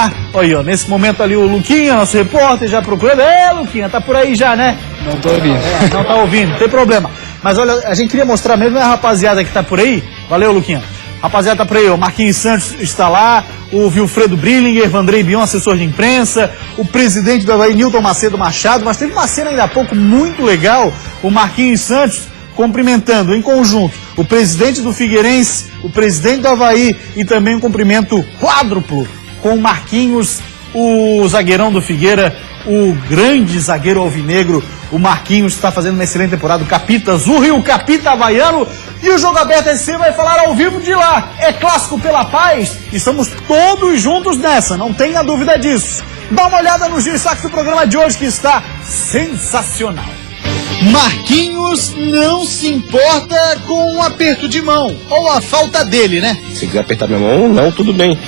Olha aí, ó, nesse momento ali o Luquinha, nosso repórter, já procurando. Luquinha, tá por aí já, né? Não tô ouvindo. Não tá ouvindo, não tem problema. Mas olha, a gente queria mostrar mesmo a rapaziada que tá por aí. Valeu, Luquinha. Rapaziada tá por aí, o Marquinhos Santos está lá, o Wilfredo Brillinger, Vandrei Bion, assessor de imprensa, o presidente do Avaí, Nilton Macedo Machado. Mas teve uma cena ainda há pouco muito legal, o Marquinhos Santos cumprimentando em conjunto o presidente do Figueirense, o presidente do Avaí e também um cumprimento quádruplo com o Marquinhos, o zagueirão do Figueira, o grande zagueiro alvinegro. O Marquinhos está fazendo uma excelente temporada, o Capita Azul e o Capita Havaiano. E o Jogo Aberto SC vai falar ao vivo de lá. É clássico pela paz, estamos todos juntos nessa, não tenha dúvida disso. Dá uma olhada nos destaques do programa de hoje que está sensacional. Marquinhos não se importa com um aperto de mão, ou a falta dele, né? Se quiser apertar minha mão, não, tudo bem.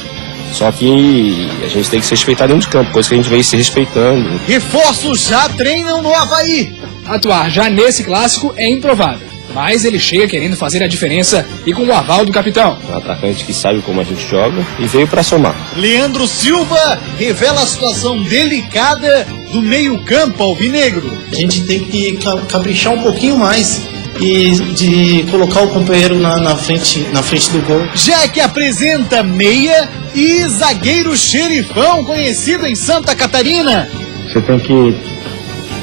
Só que a gente tem que se respeitar dentro de campo, coisa que a gente vem se respeitando. Reforços já treinam no Avaí. Atuar já nesse clássico é improvável, mas ele chega querendo fazer a diferença e com o aval do capitão. Um atacante que sabe como a gente joga e veio para somar. Leandro Silva revela a situação delicada do meio-campo alvinegro. A gente tem que caprichar um pouquinho mais e de colocar o companheiro na frente do gol. Jack apresenta meia e zagueiro xerifão, conhecido em Santa Catarina. Você tem que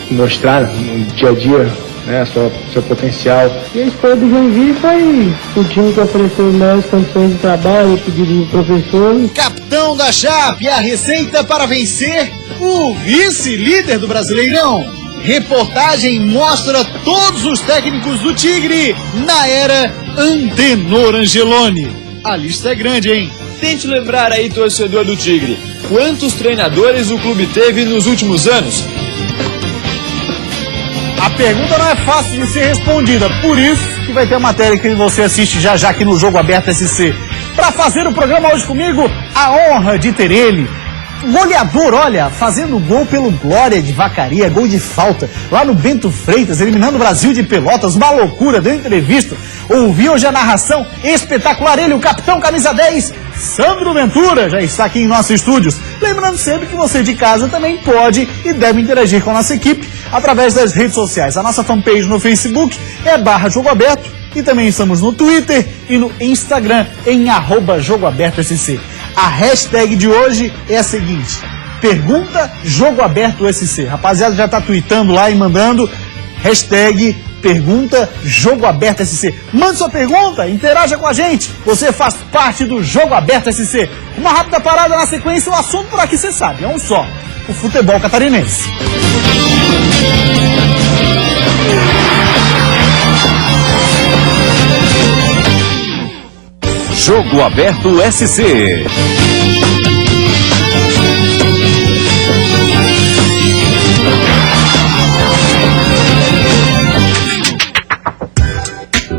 mostrar no dia a dia, né, seu potencial. E a escolha do Joinville foi o time que ofereceu melhores condições de trabalho, pedido do professor. Capitão da Chape, a receita para vencer o vice-líder do Brasileirão. Reportagem mostra todos os técnicos do Tigre na era Antenor Angeloni. A lista é grande, hein? Tente lembrar aí, torcedor do Tigre, quantos treinadores o clube teve nos últimos anos? A pergunta não é fácil de ser respondida, por isso que vai ter a matéria que você assiste já aqui no Jogo Aberto SC. Para fazer o programa hoje comigo, a honra de ter ele, goleador, olha, fazendo gol pelo Glória de Vacaria, gol de falta, lá no Bento Freitas, eliminando o Brasil de Pelotas, uma loucura, deu entrevista, ouvi hoje a narração espetacular, ele, o capitão camisa 10, Sandro Ventura, já está aqui em nossos estúdios. Lembrando sempre que você de casa também pode e deve interagir com a nossa equipe através das redes sociais. A nossa fanpage no Facebook é /Jogo Aberto e também estamos no Twitter e no Instagram em @JogoAbertoSC. A hashtag de hoje é a seguinte: pergunta Jogo Aberto SC. Rapaziada, já tá tweetando lá e mandando hashtag pergunta Jogo Aberto SC. Mande sua pergunta, interaja com a gente. Você faz parte do Jogo Aberto SC. Uma rápida parada na sequência, o assunto por aqui você sabe, é um só: o futebol catarinense. Jogo Aberto SC.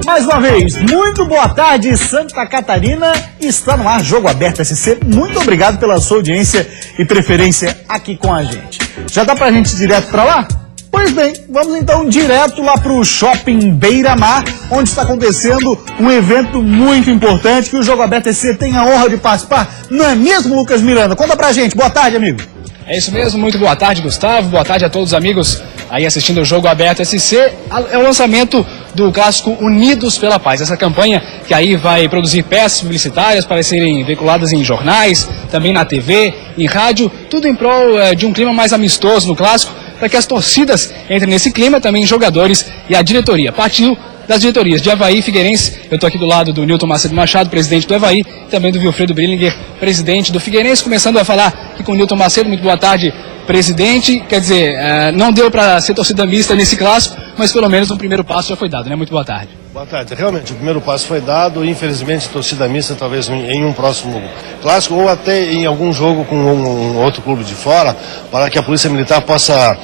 Mais uma vez, muito boa tarde, Santa Catarina. Está no ar Jogo Aberto SC. Muito obrigado pela sua audiência e preferência aqui com a gente. Já dá pra gente ir direto pra lá? Pois bem, vamos então direto lá para o Shopping Beira-Mar, onde está acontecendo um evento muito importante que o Jogo Aberto SC tem a honra de participar. Não é mesmo, Lucas Miranda? Conta pra gente. Boa tarde, amigo. É isso mesmo, muito boa tarde, Gustavo. Boa tarde a todos os amigos aí assistindo o Jogo Aberto SC. É o lançamento do clássico Unidos pela Paz. Essa campanha que aí vai produzir peças publicitárias para serem veiculadas em jornais, também na TV, em rádio, tudo em prol de um clima mais amistoso no clássico, para que as torcidas entrem nesse clima, também jogadores e a diretoria. Partiu das diretorias de Avaí e Figueirense. Eu estou aqui do lado do Nilton Macedo Machado, presidente do Avaí, também do Wilfredo Brillinger, presidente do Figueirense. Começando a falar aqui com o Nilton Macedo. Muito boa tarde, presidente. Quer dizer, não deu para ser torcida mista nesse clássico, mas pelo menos um primeiro passo já foi dado, né? Muito boa tarde. Boa tarde. Realmente, o primeiro passo foi dado. Infelizmente, torcida mista talvez em um próximo clássico ou até em algum jogo com um outro clube de fora, para que a Polícia Militar possa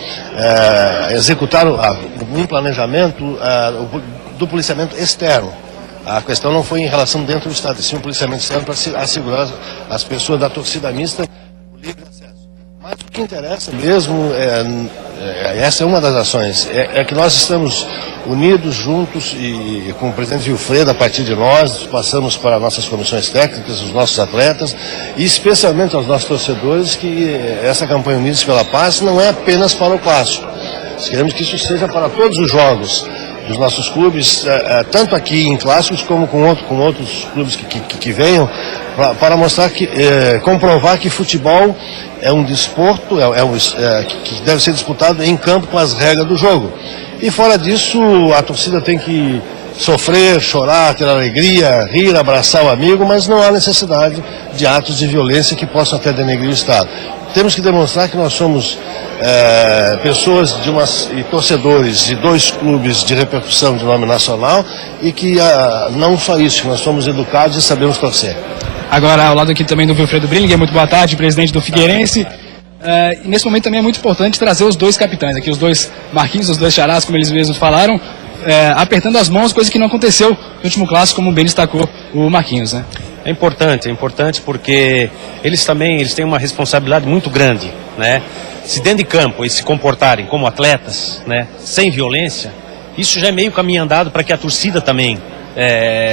executar um planejamento do policiamento externo. A questão não foi em relação dentro do Estado, sim um policiamento externo para assegurar as pessoas da torcida mista o livre acesso. Mas o que interessa mesmo essa é uma das ações, é que nós estamos unidos, juntos, e com o presidente Vilfredo, a partir de nós, passamos para nossas comissões técnicas, os nossos atletas, e especialmente aos nossos torcedores, que essa campanha Unidos pela Paz não é apenas para o clássico. Nós queremos que isso seja para todos os jogos dos nossos clubes, tanto aqui em clássicos como com outros clubes que venham, para mostrar comprovar que futebol é um desporto que deve ser disputado em campo com as regras do jogo. E fora disso, a torcida tem que sofrer, chorar, ter alegria, rir, abraçar o amigo, mas não há necessidade de atos de violência que possam até denegrir o Estado. Temos que demonstrar que nós somos pessoas e torcedores de 2 clubes de repercussão de nome nacional e que não só isso, que nós somos educados e sabemos torcer. Agora, ao lado aqui também do Wilfredo Brillinger, muito boa tarde, presidente do Figueirense. E nesse momento também é muito importante trazer os 2 capitães aqui, os 2 Marquinhos, os 2 Xarás, como eles mesmos falaram, apertando as mãos, coisa que não aconteceu no último clássico, como bem destacou o Marquinhos, né? É importante porque eles têm uma responsabilidade muito grande, né? Se dentro de campo eles se comportarem como atletas, né, sem violência, isso já é meio caminho andado para que a torcida também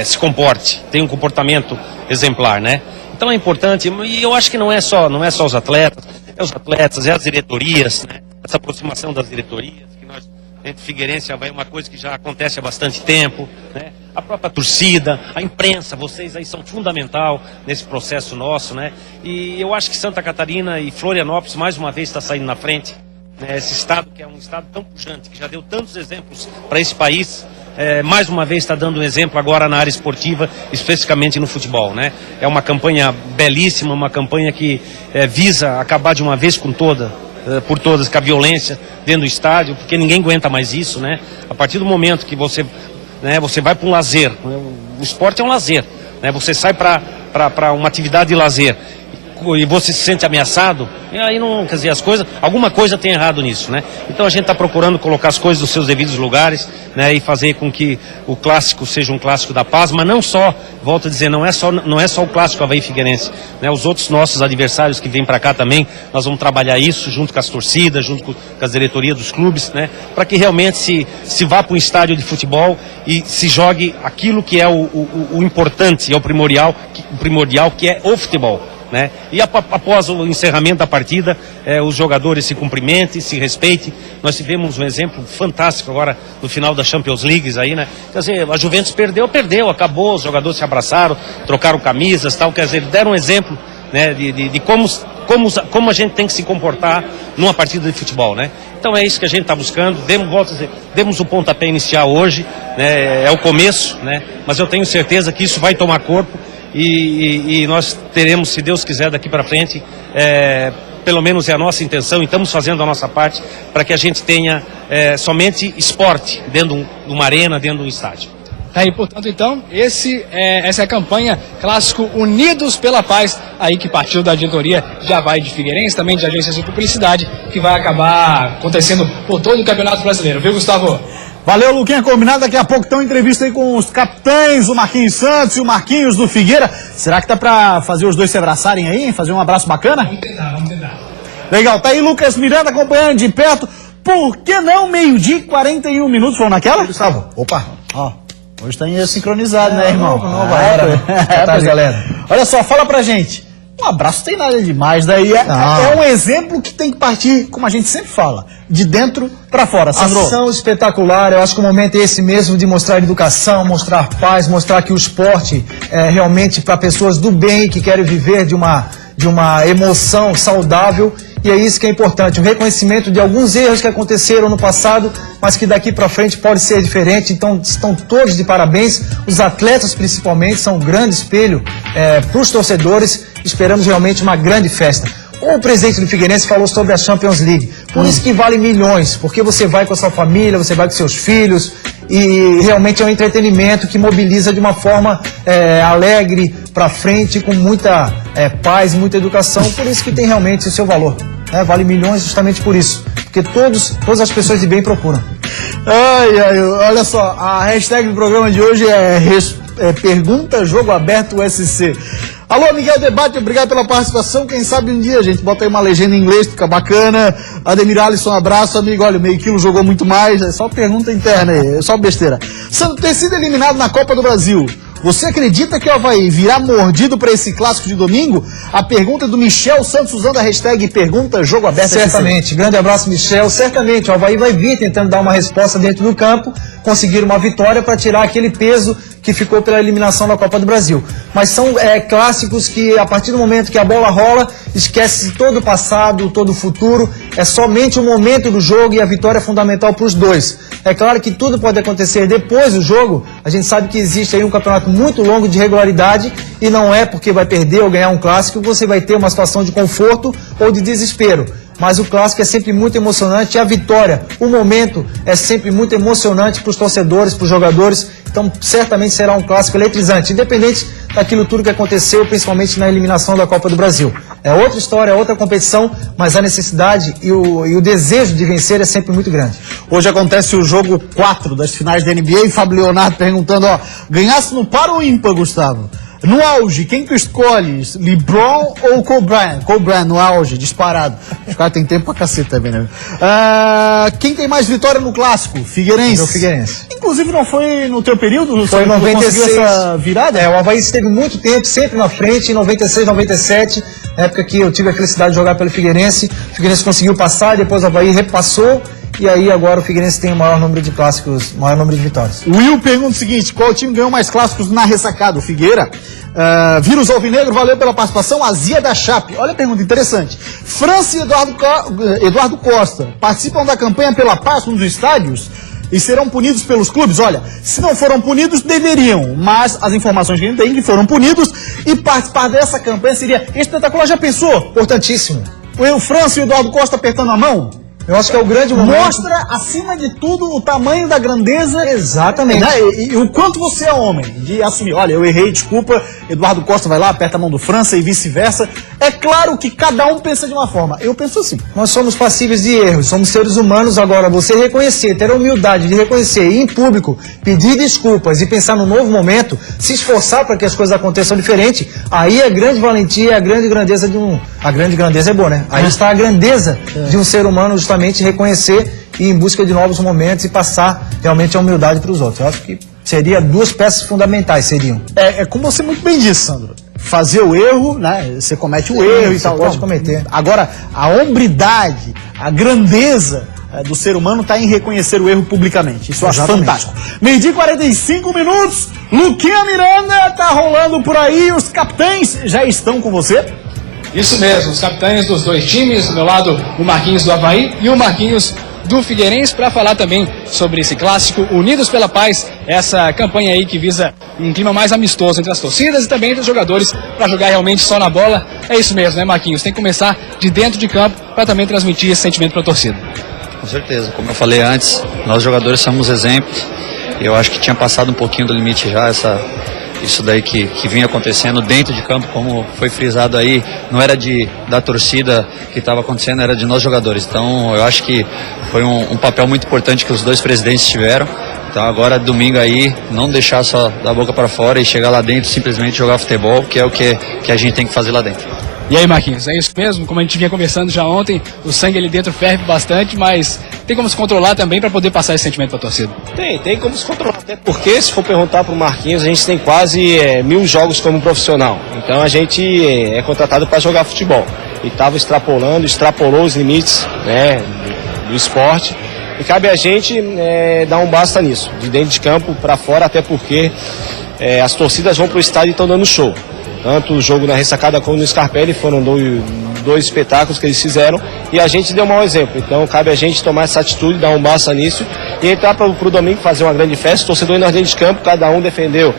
se comporte, tenha um comportamento exemplar, né? Então é importante, e eu acho que não é só os atletas, é as diretorias, né? Essa aproximação das diretorias, que nós dentro do Figueirense é uma coisa que já acontece há bastante tempo, né? A própria torcida, a imprensa, vocês aí são fundamental nesse processo nosso, né? E eu acho que Santa Catarina e Florianópolis mais uma vez está saindo na frente, né? Esse estado que é um estado tão pujante, que já deu tantos exemplos para esse país, mais uma vez está dando um exemplo agora na área esportiva, especificamente no futebol, né? É uma campanha belíssima, uma campanha que visa acabar de uma vez por todas com a violência dentro do estádio, porque ninguém aguenta mais isso, né? A partir do momento que você vai para um lazer, o esporte é um lazer, né? Você sai para uma atividade de lazer e você se sente ameaçado, e aí não, quer dizer, alguma coisa tem errado nisso, né? Então a gente está procurando colocar as coisas nos seus devidos lugares, né? E fazer com que o clássico seja um clássico da paz, mas não só, volto a dizer, não é só o clássico Avaí Figueirense, né? Os outros nossos adversários que vêm para cá também, nós vamos trabalhar isso junto com as torcidas, junto com as diretorias dos clubes, né? Para que realmente se vá para um estádio de futebol e se jogue aquilo que é o importante, é o primordial que é o futebol, né? E após o encerramento da partida, os jogadores se cumprimentem, se respeitem. Nós tivemos um exemplo fantástico agora no final da Champions League aí, né? Quer dizer, a Juventus perdeu, acabou, os jogadores se abraçaram, trocaram camisas, tal, quer dizer, deram um exemplo, né, de como a gente tem que se comportar numa partida de futebol, né? Então é isso que a gente está buscando. Demos o pontapé inicial hoje, né? É o começo, né? Mas eu tenho certeza que isso vai tomar corpo. E nós teremos, se Deus quiser, daqui para frente, pelo menos é a nossa intenção, e estamos fazendo a nossa parte para que a gente tenha somente esporte dentro de uma arena, dentro de um estádio. Tá aí, portanto, então, essa é a campanha Clássico Unidos pela Paz, aí que partiu da diretoria de Avaí de Figueirense, também de agências de publicidade, que vai acabar acontecendo por todo o Campeonato Brasileiro, viu, Gustavo? Valeu, Luquinha, combinado. Daqui a pouco tem uma entrevista aí com os capitães, o Marquinhos Santos e o Marquinhos do Figueira. Será que dá pra fazer os 2 se abraçarem aí, fazer um abraço bacana? Vamos tentar. Legal, tá aí Lucas Miranda acompanhando de perto. Por que não 12h41? Vamos naquela? Gustavo. Opa, ó. Hoje tá sincronizado, né, irmão? Tá, galera. Olha só, fala pra gente. Um abraço tem nada demais, daí é um exemplo que tem que partir, como a gente sempre fala, de dentro pra fora. Sandro? Ação espetacular, eu acho que o momento é esse mesmo, de mostrar educação, mostrar paz, mostrar que o esporte é realmente para pessoas do bem, que querem viver de uma emoção saudável, e é isso que é importante, o reconhecimento de alguns erros que aconteceram no passado, mas que daqui para frente pode ser diferente. Então estão todos de parabéns, os atletas principalmente são um grande espelho para os torcedores. Esperamos realmente uma grande festa. O presidente do Figueirense falou sobre a Champions League, por isso que vale milhões, porque você vai com a sua família, você vai com seus filhos, e realmente é um entretenimento que mobiliza de uma forma alegre, para frente, com muita paz, muita educação, por isso que tem realmente o seu valor. Vale milhões justamente por isso, porque todas as pessoas de bem procuram. Olha só, a hashtag do programa de hoje é Pergunta Jogo Aberto SC. Alô, Miguel Debate, obrigado pela participação. Quem sabe um dia a gente bota aí uma legenda em inglês, fica bacana. Ademir Alisson, um abraço, amigo. Olha, o meio quilo jogou muito mais. É só pergunta interna aí, é só besteira. Santos ter sido eliminado na Copa do Brasil. Você acredita que o Avaí virá mordido para esse clássico de domingo? A pergunta do Michel Santos usando a hashtag Pergunta Jogo Aberto. Certamente. Grande abraço, Michel. Certamente, o Avaí vai vir tentando dar uma resposta dentro do campo, conseguir uma vitória para tirar aquele peso que ficou pela eliminação da Copa do Brasil. Mas são clássicos que, a partir do momento que a bola rola, esquece todo o passado, todo o futuro. É somente o momento do jogo e a vitória é fundamental para os dois. É claro que tudo pode acontecer depois do jogo. A gente sabe que existe aí um campeonato muito longo de regularidade e não é porque vai perder ou ganhar um clássico que você vai ter uma situação de conforto ou de desespero. Mas o clássico é sempre muito emocionante e a vitória, o momento é sempre muito emocionante para os torcedores, para os jogadores. Então certamente será um clássico eletrizante, independente daquilo tudo que aconteceu, principalmente na eliminação da Copa do Brasil. É outra história, é outra competição, mas a necessidade e o desejo de vencer é sempre muito grande. Hoje acontece o jogo 4 das finais da NBA e Fábio Leonardo perguntando, ganhasse no par ou ímpar, Gustavo? No auge, quem tu escolhes? LeBron ou Kobe Bryant? Kobe Bryant no auge, disparado. Os caras têm tempo pra cacete também, né? Quem tem mais vitória no clássico? Figueirense. O Figueirense. Inclusive não foi no teu período? Foi em 96. Essa virada? O Avaí esteve muito tempo, sempre na frente, em 96, 97, na época que eu tive a felicidade de jogar pelo Figueirense. O Figueirense conseguiu passar, depois o Avaí repassou. E aí agora o Figueirense tem o maior número de clássicos, maior número de vitórias. O Will pergunta o seguinte, qual time ganhou mais clássicos na ressacada? O Figueira? Vírus Alvinegro, valeu pela participação. Azia da Chape, olha a pergunta interessante. França e Eduardo Costa participam da campanha pela paz nos estádios e serão punidos pelos clubes? Olha, se não foram punidos, deveriam, mas as informações que a gente tem que foram punidos e participar dessa campanha seria espetacular. Já pensou? Importantíssimo. O França e o Eduardo Costa apertando a mão? Eu acho que é o grande momento. Mostra, acima de tudo, o tamanho da grandeza. Exatamente. Né? E o quanto você é homem, de assumir. Olha, eu errei, desculpa. Eduardo Costa vai lá, aperta a mão do França e vice-versa. É claro que cada um pensa de uma forma. Eu penso assim. Nós somos passíveis de erros, somos seres humanos. Agora, você reconhecer, ter a humildade de reconhecer e em público, pedir desculpas e pensar no novo momento, se esforçar para que as coisas aconteçam diferente, aí é grande valentia, a grande grandeza de um... A grande grandeza é boa, né? Aí está a grandeza de um ser humano justamente reconhecer e ir em busca de novos momentos e passar realmente a humildade para os outros. Eu acho que seria duas peças fundamentais, seriam. É como você muito bem disse, Sandro. Fazer o erro, né? Você comete o erro e tal. Pode cometer. Agora, a hombridade, a grandeza do ser humano está em reconhecer o erro publicamente. Isso eu acho fantástico. 12h45 minutos. Luquinha Miranda tá rolando por aí. Os capitães já estão com você? Isso mesmo, os capitães dos dois times, do meu lado o Marquinhos do Avaí e o Marquinhos do Figueirense, para falar também sobre esse clássico Unidos pela Paz, essa campanha aí que visa um clima mais amistoso entre as torcidas e também entre os jogadores, para jogar realmente só na bola. É isso mesmo, né, Marquinhos? Tem que começar de dentro de campo para também transmitir esse sentimento para a torcida. Com certeza, como eu falei antes, nós jogadores somos exemplos. Eu acho que tinha passado um pouquinho do limite já isso daí que vinha acontecendo dentro de campo, como foi frisado aí, não era da torcida que estava acontecendo, era de nós jogadores. Então eu acho que foi um papel muito importante que os dois presidentes tiveram. Então agora domingo aí, não deixar só da boca para fora e chegar lá dentro, simplesmente jogar futebol, que é o que a gente tem que fazer lá dentro. E aí, Marquinhos, é isso mesmo? Como a gente vinha conversando já ontem, o sangue ali dentro ferve bastante, mas tem como se controlar também para poder passar esse sentimento para a torcida? Tem como se controlar, até porque se for perguntar para o Marquinhos, a gente tem quase 1000 jogos como profissional. Então a gente é contratado para jogar futebol. E estava extrapolou os limites, né, do esporte. E cabe a gente dar um basta nisso, de dentro de campo para fora, até porque as torcidas vão para o estádio e estão dando show. Tanto o jogo na ressacada como no Scarpelli foram dois espetáculos que eles fizeram e a gente deu um mau exemplo. Então cabe a gente tomar essa atitude, dar um basta nisso e entrar para o domingo fazer uma grande festa. O torcedor indo dentro de campo, cada um defendeu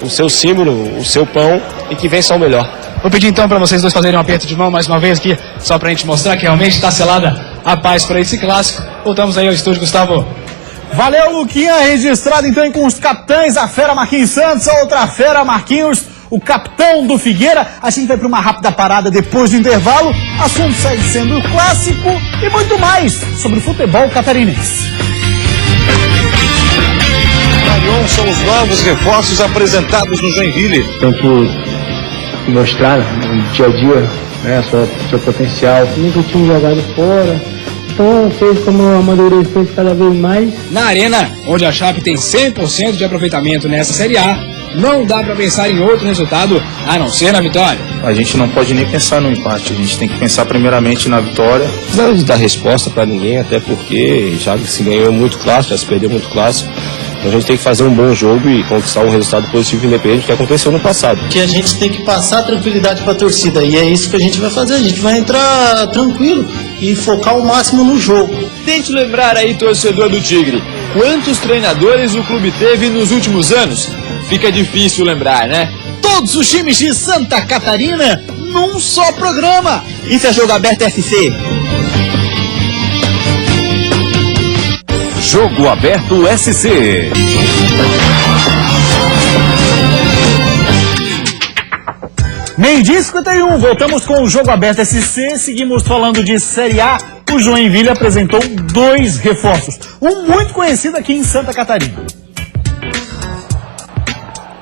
o seu símbolo, o seu pão e que vença o melhor. Vou pedir então para vocês dois fazerem um aperto de mão mais uma vez aqui, só para a gente mostrar que realmente está selada a paz para esse clássico. Voltamos aí ao estúdio, Gustavo. Valeu, Luquinha, registrado então com os capitães, a fera Marquinhos Santos, a outra fera Marquinhos, o capitão do Figueira. A gente vai para uma rápida parada depois do intervalo. Assunto segue sendo o clássico e muito mais sobre o futebol catarinense. São os novos reforços apresentados no Joinville. Tanto mostrar no dia a dia, né, seu potencial. Nunca tinha jogado fora, então fez como amadurecer cada vez mais. Na Arena, onde a Chape tem 100% de aproveitamento nessa Série A, não dá para pensar em outro resultado a não ser na vitória. A gente não pode nem pensar no empate, a gente tem que pensar primeiramente na vitória. Não de dar resposta para ninguém, até porque já se ganhou muito clássico, já se perdeu muito clássico. Então a gente tem que fazer um bom jogo e conquistar um resultado positivo independente do que aconteceu no passado. Que a gente tem que passar tranquilidade para a torcida e é isso que a gente vai fazer. A gente vai entrar tranquilo e focar o máximo no jogo. Tente lembrar aí, torcedor do Tigre, quantos treinadores o clube teve nos últimos anos? Fica difícil lembrar, né? Todos os times de Santa Catarina num só programa. Isso é Jogo Aberto SC. Jogo Aberto SC. Meio-dia e 51, voltamos com o Jogo Aberto SC, seguimos falando de Série A. O Joinville apresentou 2 reforços, um muito conhecido aqui em Santa Catarina.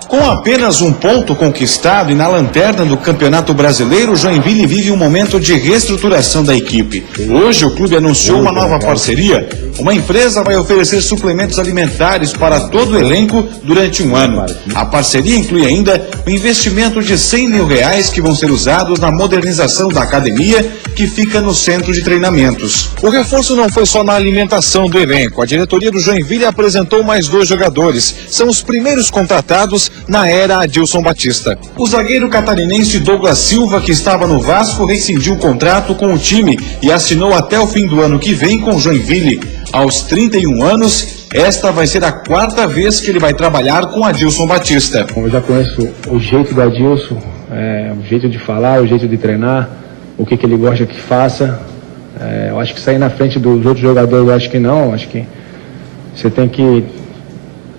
Com apenas um ponto conquistado e na lanterna do Campeonato Brasileiro, o Joinville vive um momento de reestruturação da equipe. Hoje o clube anunciou uma nova parceria. Uma empresa vai oferecer suplementos alimentares para todo o elenco durante um ano. A parceria inclui ainda um investimento de R$100 mil que vão ser usados na modernização da academia, que fica no centro de treinamentos. O reforço não foi só na alimentação do elenco. A diretoria do Joinville apresentou mais 2 jogadores. São os primeiros contratados na era Adilson Batista. O zagueiro catarinense Douglas Silva, que estava no Vasco, rescindiu o contrato com o time e assinou até o fim do ano que vem com o Joinville. Aos 31 anos, esta vai ser a 4ª vez que ele vai trabalhar com Adilson Batista. Eu já conheço o jeito do Adilson, o jeito de falar, o jeito de treinar, o que ele gosta que faça. Eu acho que sair na frente dos outros jogadores, eu acho que não. Acho que você tem que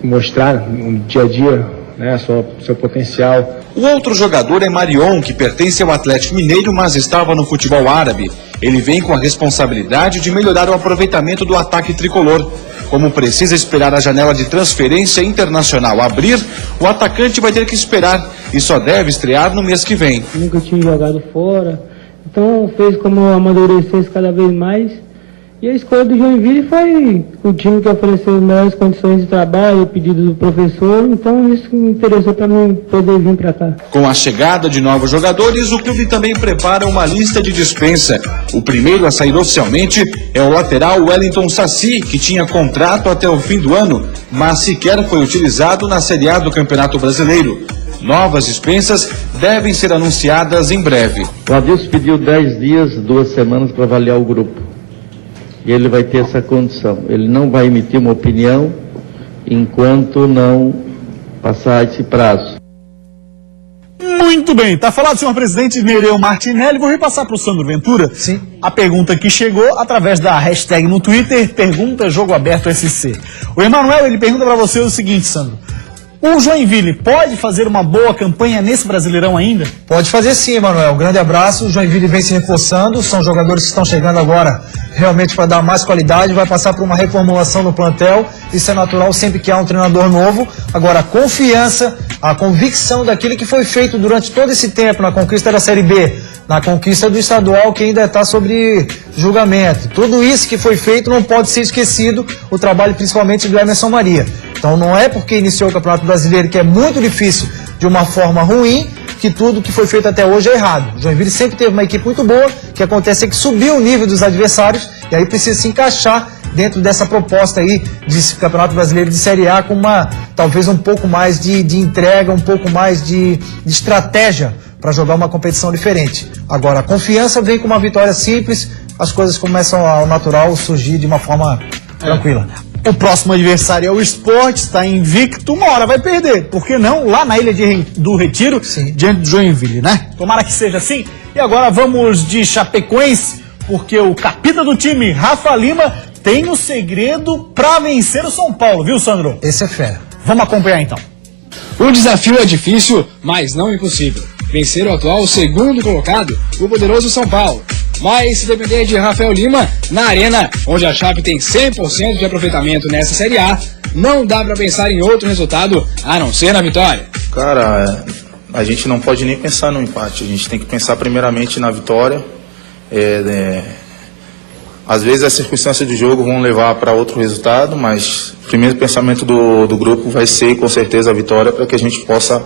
mostrar no dia a dia, né, seu potencial. O outro jogador é Marion, que pertence ao Atlético Mineiro, mas estava no futebol árabe. Ele vem com a responsabilidade de melhorar o aproveitamento do ataque tricolor. Como precisa esperar a janela de transferência internacional abrir, o atacante vai ter que esperar e só deve estrear no mês que vem. Nunca tinha jogado fora, então fez como amadurecer cada vez mais. E a escolha do Joinville foi o time que ofereceu as melhores condições de trabalho, o pedido do professor, então isso me interessou para mim poder vir para cá. Com a chegada de novos jogadores, o clube também prepara uma lista de dispensa. O primeiro a sair oficialmente é o lateral Wellington Saci, que tinha contrato até o fim do ano, mas sequer foi utilizado na Série A do Campeonato Brasileiro. Novas dispensas devem ser anunciadas em breve. O Adilson pediu 10 dias, 2 semanas para avaliar o grupo. E ele vai ter essa condição. Ele não vai emitir uma opinião enquanto não passar esse prazo. Muito bem, tá falado, senhor presidente Nereu Martinelli. Vou repassar para o Sandro Ventura. Sim. A pergunta que chegou através da hashtag no Twitter, pergunta Jogo Aberto SC. O Emanuel, ele pergunta para você o seguinte, Sandro. O Joinville pode fazer uma boa campanha nesse Brasileirão ainda? Pode fazer sim, Emanuel. Um grande abraço. O Joinville vem se reforçando. São jogadores que estão chegando agora realmente para dar mais qualidade. Vai passar por uma reformulação no plantel. Isso é natural sempre que há um treinador novo. Agora, a confiança, a convicção daquilo que foi feito durante todo esse tempo na conquista da Série B, na conquista do estadual, que ainda está sobre julgamento. Tudo isso que foi feito não pode ser esquecido. O trabalho principalmente do Emerson Maria. Então não é porque iniciou o Campeonato Brasileiro, que é muito difícil, de uma forma ruim, que tudo que foi feito até hoje é errado. O Joinville sempre teve uma equipe muito boa, o que acontece é que subiu o nível dos adversários, e aí precisa se encaixar dentro dessa proposta aí de Campeonato Brasileiro de Série A, com talvez um pouco mais de entrega, um pouco mais de estratégia para jogar uma competição diferente. Agora, a confiança vem com uma vitória simples, as coisas começam ao natural surgir de uma forma tranquila. O próximo adversário é o Sport, está invicto, uma hora vai perder. Por que não? Lá na Ilha do Retiro, sim, diante do Joinville, né? Tomara que seja assim. E agora vamos de Chapecoense, porque o capitão do time, Rafa Lima, tem o segredo para vencer o São Paulo, viu, Sandro? Esse é fera. Vamos acompanhar então. O desafio é difícil, mas não impossível. Vencer o atual segundo colocado, o poderoso São Paulo. Mas se depender de Rafael Lima, na Arena, onde a Chape tem 100% de aproveitamento nessa Série A, não dá para pensar em outro resultado a não ser na vitória. Cara, a gente não pode nem pensar no empate, a gente tem que pensar primeiramente na vitória. Às vezes as circunstâncias do jogo vão levar para outro resultado, mas o primeiro pensamento do grupo vai ser com certeza a vitória, para que a gente possa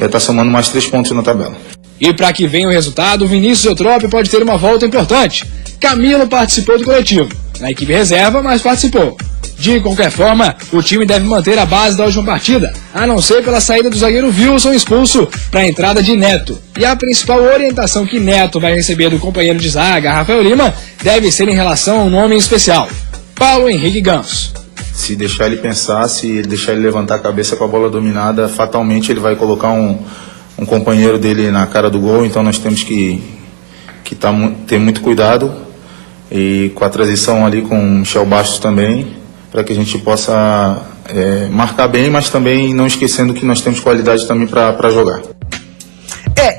estar somando mais 3 pontos na tabela. E para que venha o resultado, Vinícius Eutrópio pode ter uma volta importante. Camilo participou do coletivo, na equipe reserva, mas participou. De qualquer forma, o time deve manter a base da última partida, a não ser pela saída do zagueiro Wilson expulso para a entrada de Neto. E a principal orientação que Neto vai receber do companheiro de zaga, Rafael Lima, deve ser em relação ao nome especial, Paulo Henrique Ganso. Se deixar ele pensar, se deixar ele levantar a cabeça com a bola dominada, fatalmente ele vai colocar um companheiro dele na cara do gol, então nós temos que ter muito cuidado, e com a transição ali com o Michel Bastos também, para que a gente possa marcar bem, mas também não esquecendo que nós temos qualidade também para jogar.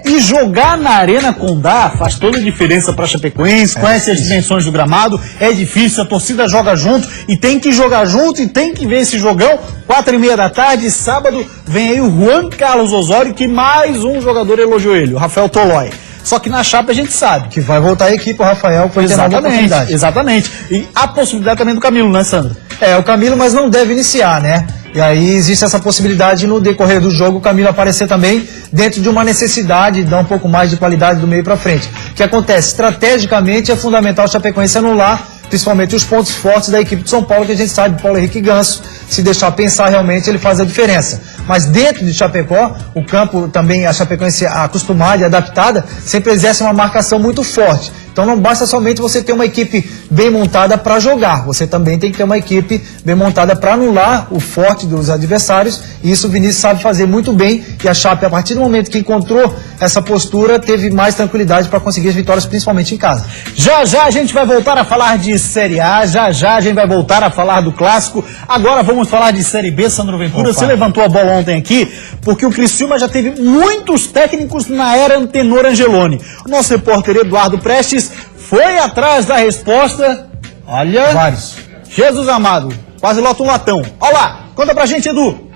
E jogar na Arena Condá faz toda a diferença para a Chapecoense, conhece as dimensões do gramado, é difícil, a torcida joga junto e tem que jogar junto e tem que ver esse jogão. 4h30 da tarde, sábado, vem aí o Juan Carlos Osório, que mais um jogador elogiou ele, o Rafael Tolói. Só que na chapa a gente sabe que vai voltar a equipe, o Rafael foi ter uma oportunidade. Exatamente. E a possibilidade também do Camilo, né, Sandro? O Camilo, mas não deve iniciar, né? E aí existe essa possibilidade no decorrer do jogo o Camilo aparecer também dentro de uma necessidade de dar um pouco mais de qualidade do meio para frente. O que acontece? Estrategicamente é fundamental a Chapecoense anular principalmente os pontos fortes da equipe de São Paulo, que a gente sabe, Paulo Henrique Ganso, se deixar pensar realmente, ele faz a diferença. Mas dentro de Chapecó, o campo também, a Chapecoense acostumada e adaptada, sempre exerce uma marcação muito forte. Então não basta somente você ter uma equipe bem montada para jogar, você também tem que ter uma equipe bem montada para anular o forte dos adversários, e isso o Vinícius sabe fazer muito bem, e a Chape, a partir do momento que encontrou essa postura, teve mais tranquilidade para conseguir as vitórias, principalmente em casa. Já já a gente vai voltar a falar de Série A, já já a gente vai voltar a falar do Clássico. Agora vamos falar de Série B, Sandro Ventura. Opa. Você levantou a bola ontem aqui, porque o Criciúma já teve muitos técnicos na era Antenor Angeloni. O nosso repórter Eduardo Prestes foi atrás da resposta. Olha, vários. Jesus amado, quase lota um latão. Olha lá, conta pra gente, Edu.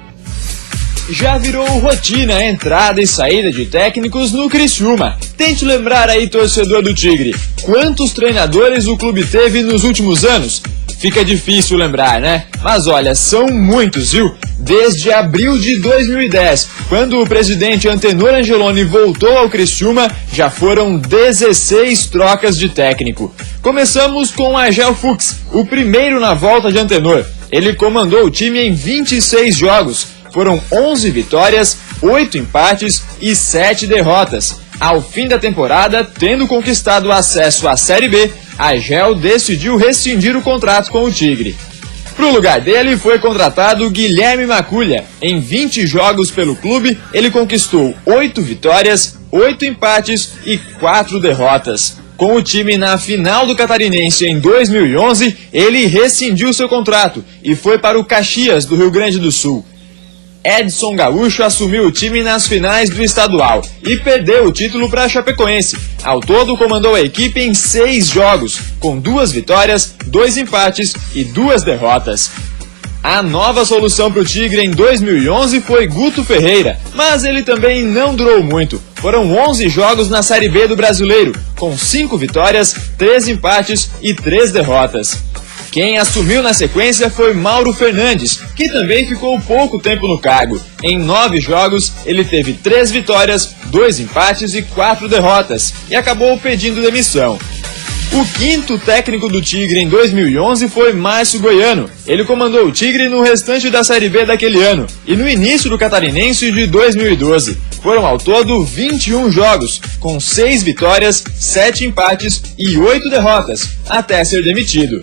Já virou rotina a entrada e saída de técnicos no Criciúma. Tente lembrar aí, torcedor do Tigre, quantos treinadores o clube teve nos últimos anos? Fica difícil lembrar, né? Mas olha, são muitos, viu? Desde abril de 2010, quando o presidente Antenor Angeloni voltou ao Criciúma, já foram 16 trocas de técnico. Começamos com Agel Fuchs, o primeiro na volta de Antenor. Ele comandou o time em 26 jogos. Foram 11 vitórias, 8 empates e 7 derrotas. Ao fim da temporada, tendo conquistado acesso à Série B, Agel decidiu rescindir o contrato com o Tigre. Pro lugar dele foi contratado Guilherme Maculha. Em 20 jogos pelo clube, ele conquistou 8 vitórias, 8 empates e 4 derrotas. Com o time na final do Catarinense em 2011, ele rescindiu seu contrato e foi para o Caxias, do Rio Grande do Sul. Edson Gaúcho assumiu o time nas finais do estadual e perdeu o título para a Chapecoense. Ao todo, comandou a equipe em 6 jogos, com 2 vitórias, 2 empates e 2 derrotas. A nova solução para o Tigre em 2011 foi Guto Ferreira, mas ele também não durou muito. Foram 11 jogos na Série B do Brasileiro, com 5 vitórias, 3 empates e 3 derrotas. Quem assumiu na sequência foi Mauro Fernandes, que também ficou pouco tempo no cargo. Em 9 jogos, ele teve 3 vitórias, 2 empates e 4 derrotas, e acabou pedindo demissão. O quinto técnico do Tigre em 2011 foi Márcio Goiano. Ele comandou o Tigre no restante da Série B daquele ano e no início do Catarinense de 2012. Foram ao todo 21 jogos, com 6 vitórias, 7 empates e 8 derrotas, até ser demitido.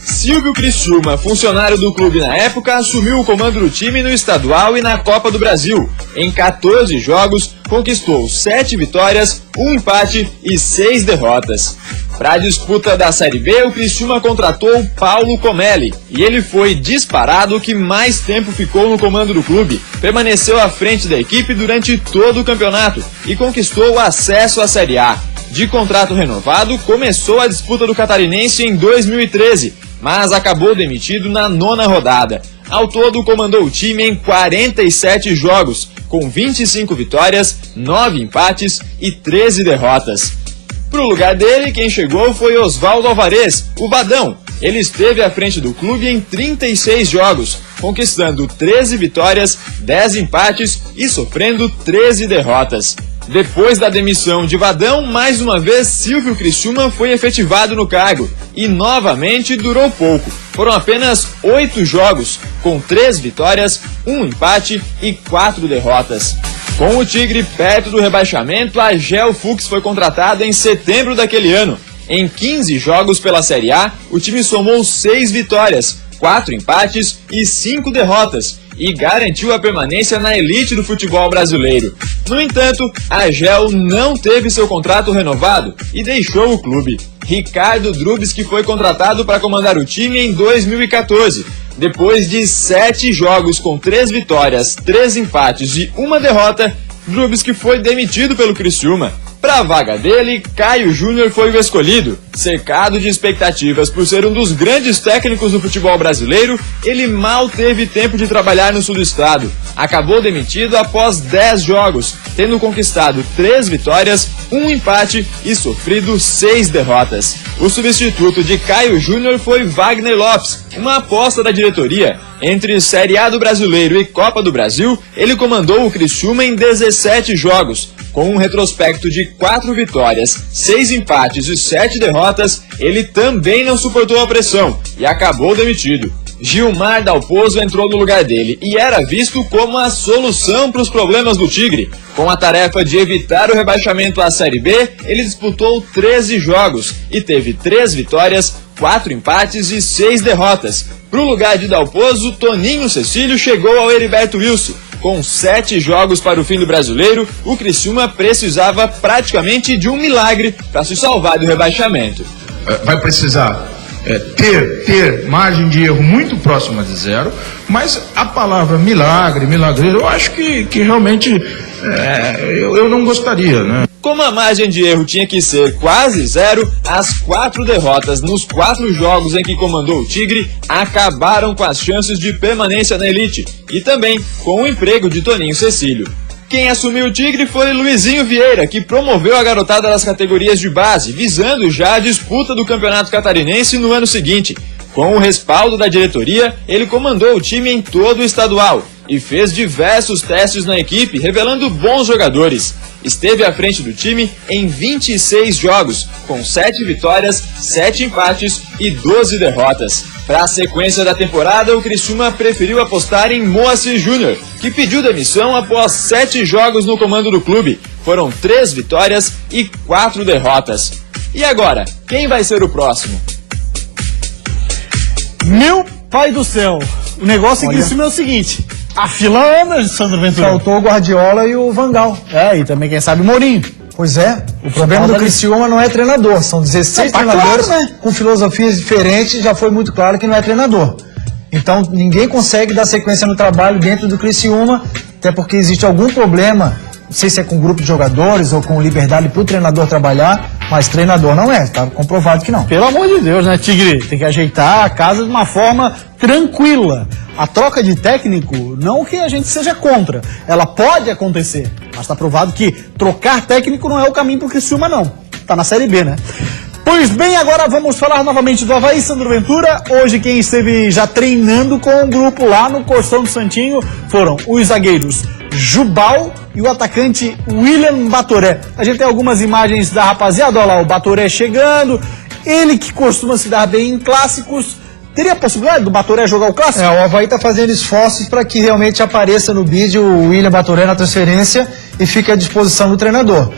Silvio Criciúma, funcionário do clube na época, assumiu o comando do time no estadual e na Copa do Brasil. Em 14 jogos, conquistou 7 vitórias, 1 empate e 6 derrotas. Para a disputa da Série B, o Criciúma contratou Paulo Comelli e ele foi disparado o que mais tempo ficou no comando do clube. Permaneceu à frente da equipe durante todo o campeonato e conquistou o acesso à Série A. De contrato renovado, começou a disputa do Catarinense em 2013, mas acabou demitido na 9ª rodada. Ao todo, comandou o time em 47 jogos, com 25 vitórias, 9 empates e 13 derrotas. Pro lugar dele, quem chegou foi Osvaldo Alvarez, o Vadão. Ele esteve à frente do clube em 36 jogos, conquistando 13 vitórias, 10 empates e sofrendo 13 derrotas. Depois da demissão de Vadão, mais uma vez Silvio Criciúma foi efetivado no cargo e novamente durou pouco. Foram apenas 8 jogos, com 3 vitórias, 1 empate e 4 derrotas. Com o Tigre perto do rebaixamento, a Gel Fux foi contratada em setembro daquele ano. Em 15 jogos pela Série A, o time somou 6 vitórias, 4 empates e 5 derrotas e garantiu a permanência na elite do futebol brasileiro. No entanto, a Gel não teve seu contrato renovado e deixou o clube. Ricardo Drubski foi contratado para comandar o time em 2014. Depois de 7 jogos com 3 vitórias, 3 empates e 1 derrota, Drubski foi demitido pelo Criciúma. Para a vaga dele, Caio Júnior foi o escolhido. Cercado de expectativas por ser um dos grandes técnicos do futebol brasileiro, ele mal teve tempo de trabalhar no sul do estado. Acabou demitido após 10 jogos, tendo conquistado 3 vitórias, 1 empate e sofrido 6 derrotas. O substituto de Caio Júnior foi Wagner Lopes, uma aposta da diretoria. Entre Série A do Brasileiro e Copa do Brasil, ele comandou o Criciúma em 17 jogos. Com um retrospecto de 4 vitórias, 6 empates e 7 derrotas, ele também não suportou a pressão e acabou demitido. Gilmar Dalpozo entrou no lugar dele e era visto como a solução para os problemas do Tigre. Com a tarefa de evitar o rebaixamento à Série B, ele disputou 13 jogos e teve 3 vitórias, 4 empates e 6 derrotas. Para o lugar de Dalpozo, Toninho Cecílio chegou ao Heriberto Wilson. Com 7 jogos para o fim do Brasileiro, o Criciúma precisava praticamente de um milagre para se salvar do rebaixamento. Vai precisar ter margem de erro muito próxima de zero, mas a palavra milagre, milagreiro, eu acho que realmente eu não gostaria, né? Como a margem de erro tinha que ser quase zero, as 4 derrotas nos 4 jogos em que comandou o Tigre acabaram com as chances de permanência na elite e também com o emprego de Toninho Cecílio. Quem assumiu o Tigre foi Luizinho Vieira, que promoveu a garotada das categorias de base, visando já a disputa do Campeonato Catarinense no ano seguinte. Com o respaldo da diretoria, ele comandou o time em todo o estadual e fez diversos testes na equipe, revelando bons jogadores. Esteve à frente do time em 26 jogos, com 7 vitórias, 7 empates e 12 derrotas. Para a sequência da temporada, o Criciúma preferiu apostar em Moacir Júnior, que pediu demissão após 7 jogos no comando do clube. Foram 3 vitórias e 4 derrotas. E agora, quem vai ser o próximo? Meu pai do céu, o negócio em Criciúma é o seguinte: a fila anda, Sandro Ventura. Faltou o Guardiola e o Van Gaal. E também, quem sabe, o Mourinho. Pois é, o problema do Criciúma não é treinador, são 16 treinadores claro, né? Com filosofias diferentes, já foi muito claro que não é treinador. Então ninguém consegue dar sequência no trabalho dentro do Criciúma, até porque existe algum problema, não sei se é com o grupo de jogadores ou com liberdade para o treinador trabalhar, mas treinador não é, tá comprovado que não. Pelo amor de Deus, né, Tigre? Tem que ajeitar a casa de uma forma tranquila. A troca de técnico, não que a gente seja contra, ela pode acontecer, mas está provado que trocar técnico não é o caminho para o Criciúma, não. Tá na Série B, né? Pois bem, agora vamos falar novamente do Avaí, Sandro Ventura. Hoje quem esteve já treinando com o grupo lá no Costão do Santinho foram os zagueiros Jubal e o atacante William Batoré. A gente tem algumas imagens da rapaziada, olha lá, o Batoré chegando, ele que costuma se dar bem em clássicos. Teria a possibilidade do Batoré jogar o clássico? O Avaí está fazendo esforços para que realmente apareça no vídeo o William Batoré na transferência e fique à disposição do treinador.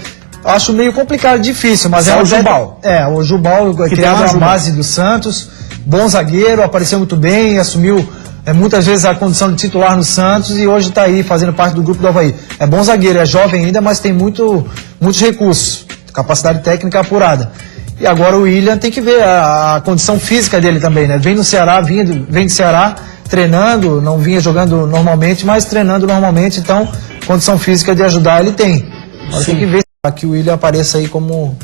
Acho meio complicado, difícil, mas o Jubal. O Jubal, criado na base do Santos, bom zagueiro, apareceu muito bem, assumiu muitas vezes a condição de titular no Santos e hoje está aí fazendo parte do grupo do Avaí. É bom zagueiro, é jovem ainda, mas tem muitos recursos, capacidade técnica apurada. E agora o William tem que ver a condição física dele também, né? Vem do Ceará, vem do Ceará treinando, não vinha jogando normalmente, mas treinando normalmente, então condição física de ajudar ele tem. Agora tem que ver que o William apareça aí como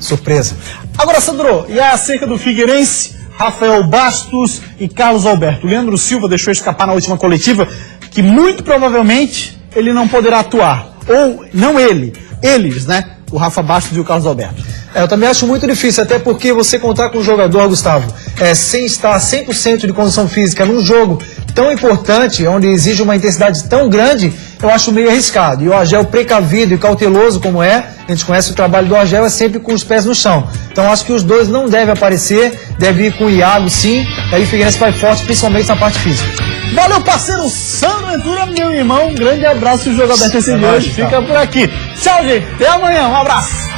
surpresa. Agora, Sandro, e acerca do Figueirense, Rafael Bastos e Carlos Alberto. O Leandro Silva deixou escapar na última coletiva que muito provavelmente ele não poderá atuar. Ou, não ele, eles, né? O Rafa Bastos e o Carlos Alberto. Eu também acho muito difícil, até porque você contar com um jogador, Gustavo, sem estar 100% de condição física num jogo tão importante, onde exige uma intensidade tão grande, eu acho meio arriscado. E o Argel, precavido e cauteloso como é, a gente conhece o trabalho do Argel, é sempre com os pés no chão. Então acho que os dois não devem aparecer, deve ir com o Iago sim, e aí o Figueirense vai forte, principalmente na parte física. Valeu, parceiro Sandro Ventura, meu irmão, um grande abraço, o Jogo Aberto esse de hoje fica por aqui. Tchau, gente, até amanhã, um abraço.